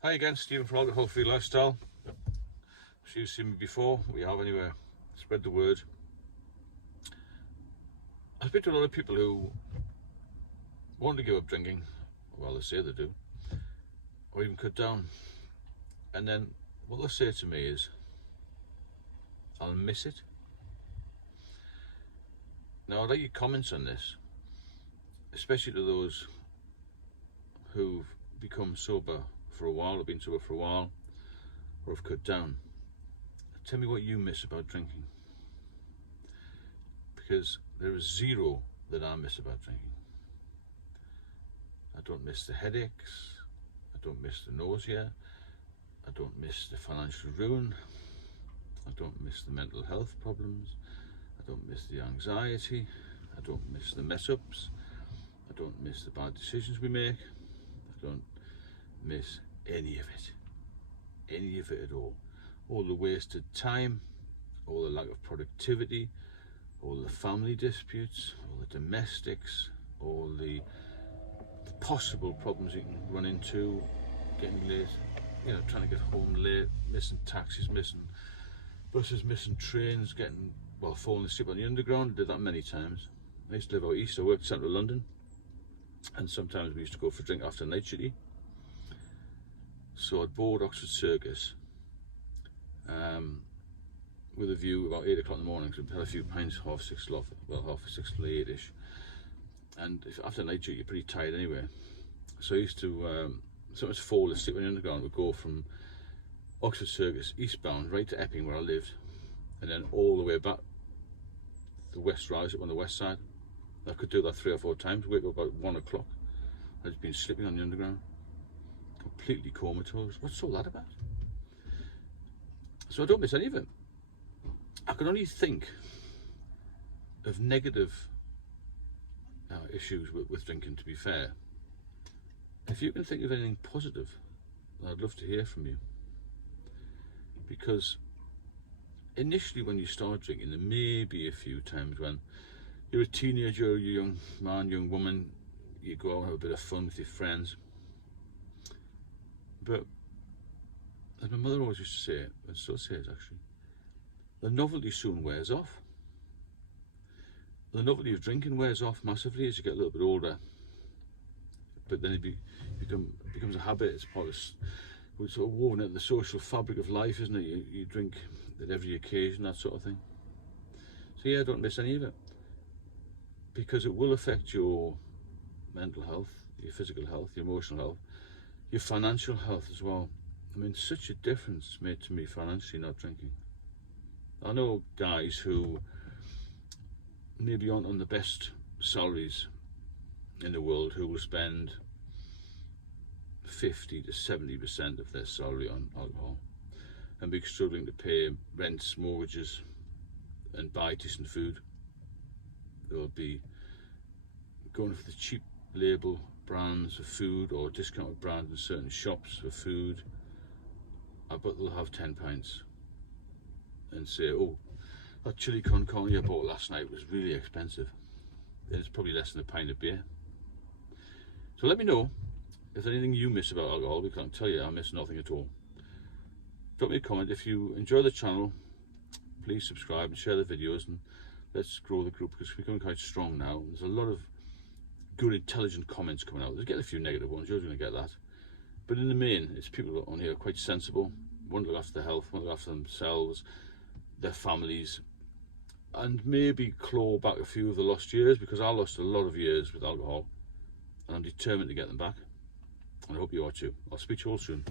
Hi again, Stephen from Alcohol Free Lifestyle. I'm sure you've seen me before. We have anyway. Spread the word. I speak to a lot of people who want to give up drinking, well, they say they do, or even cut down. And then what they say to me is, I'll miss it. Now, I'd like your comments on this, especially to those who've become sober for a while, or been sober for a while, or have cut down. Tell me what you miss about drinking, because there is zero that I miss about drinking. I don't miss the headaches, I don't miss the nausea, I don't miss the financial ruin, I don't miss the mental health problems, I don't miss the anxiety, I don't miss the mess ups, I don't miss the bad decisions we make, I don't miss any of it at all the wasted time, all the lack of productivity, all the family disputes, all the domestics, all the possible problems you can run into, getting late, trying to get home late, missing taxis, missing buses, missing trains, falling asleep on the underground. I did that many times. I used to live out east. I worked in central London, and sometimes we used to go for a drink after night duty. So I'd board Oxford Circus with a view about 8 o'clock in the morning, so I'd had a few pints, half six till 8ish. And after night duty, you're pretty tired anyway. So I used to sometimes fall asleep on the underground. Would go from Oxford Circus eastbound right to Epping, where I lived, and then all the way back the West Rise up on the west side. I could do that 3 or 4 times. Wake up about 1 o'clock. I'd just been sleeping on the underground, completely comatose. What's all that about? So I don't miss any of it. I can only think of negative issues with drinking, to be fair. If you can think of anything positive, I'd love to hear from you. Because initially when you start drinking, there may be a few times when you're a teenager, you're a young man, young woman, you go out and have a bit of fun with your friends. But as my mother always used to say, and still says actually, the novelty soon wears off. The novelty of drinking wears off massively as you get a little bit older. But then it becomes a habit. It's part of, it's sort of woven into the social fabric of life, isn't it? You drink at every occasion, that sort of thing. So yeah, don't miss any of it, because it will affect your mental health, your physical health, your emotional health, your financial health as well. I mean, such a difference made to me financially not drinking. I know guys who maybe aren't on the best salaries in the world who will spend 50 to 70% of their salary on alcohol and be struggling to pay rents, mortgages, and buy decent food. They'll be going for the cheap label brands of food or discounted brands in certain shops for food. I bet they'll have 10 pints and say, oh, that chili con carne I bought last night was really expensive. And it's probably less than a pint of beer. So let me know if there's anything you miss about alcohol, because I can tell you I miss nothing at all. Drop me a comment. If you enjoy the channel, please subscribe and share the videos, and let's grow the group, because we're becoming quite strong now. There's a lot of good, intelligent comments coming out. There's getting a few negative ones, you're going to get that. But in the main, it's people on here quite sensible, want to look after their health, want to look after themselves, their families, and maybe claw back a few of the lost years, because I lost a lot of years with alcohol, and I'm determined to get them back. And I hope you are too. I'll speak to you all soon.